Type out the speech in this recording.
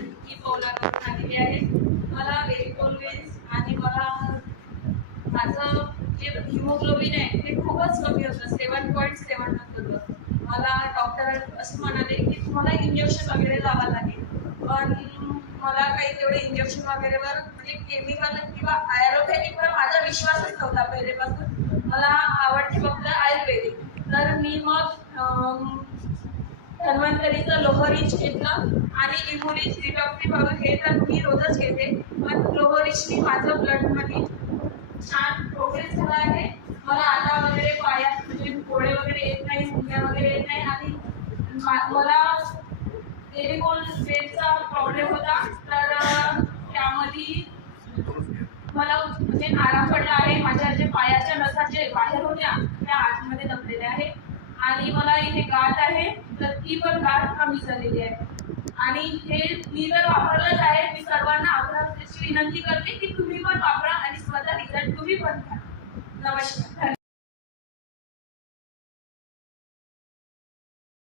ही पौलाकडून आलेली आहे. मला वेरिकोलवेन्स आणि मला माझं जे हिमोग्लोबिन आहे ते खूपच कमी होतं. सेवन पॉईंट सेवन होतं मला डॉक्टर असं म्हणाले की तुम्हाला इंजेक्शन वगैरे लावावं लागेल. पण मला काही तेवढे इंजेक्शन वगैरेवर म्हणजे केमिकल किंवा आयुर्वेदिकवर माझा विश्वासच नव्हता पहिलेपासून. मला आवडते फक्त आयुर्वेदिक. तर मी मग अं, धन्वंतरीचं लोहरीच घेतलं आणि इम्युनिच डिटॉक्टिव्ह वगैरे हे तर मी रोजच घेते. पण लोहरीचनी माझं ब्लडमध्ये छान प्रोग्रेस झाला आहे. मला आता वगैरे पायात म्हणजे गोळे वगैरे येत नाही मुंग्या वगैरे येत नाही आणि मला टेलिफोन बेडचा प्रॉब्लेम होता. तर त्यामध्ये मला म्हणजे आराम पडला आहे. माझ्या जे पायाच्या नसा जे बाहेर होत्या त्या आतमध्ये दबलेल्या आहे आणि मला इथे गाठ आहे तर ती पण गाठ कमी झालेली आहे. आणि हे मी जर वापरलंच आहे मी सर्वांना आग्रह विनंती करते की तुम्ही पण वापरा आणि स्वतः रिझल्ट तुम्ही पण घ्या. नमस्कार.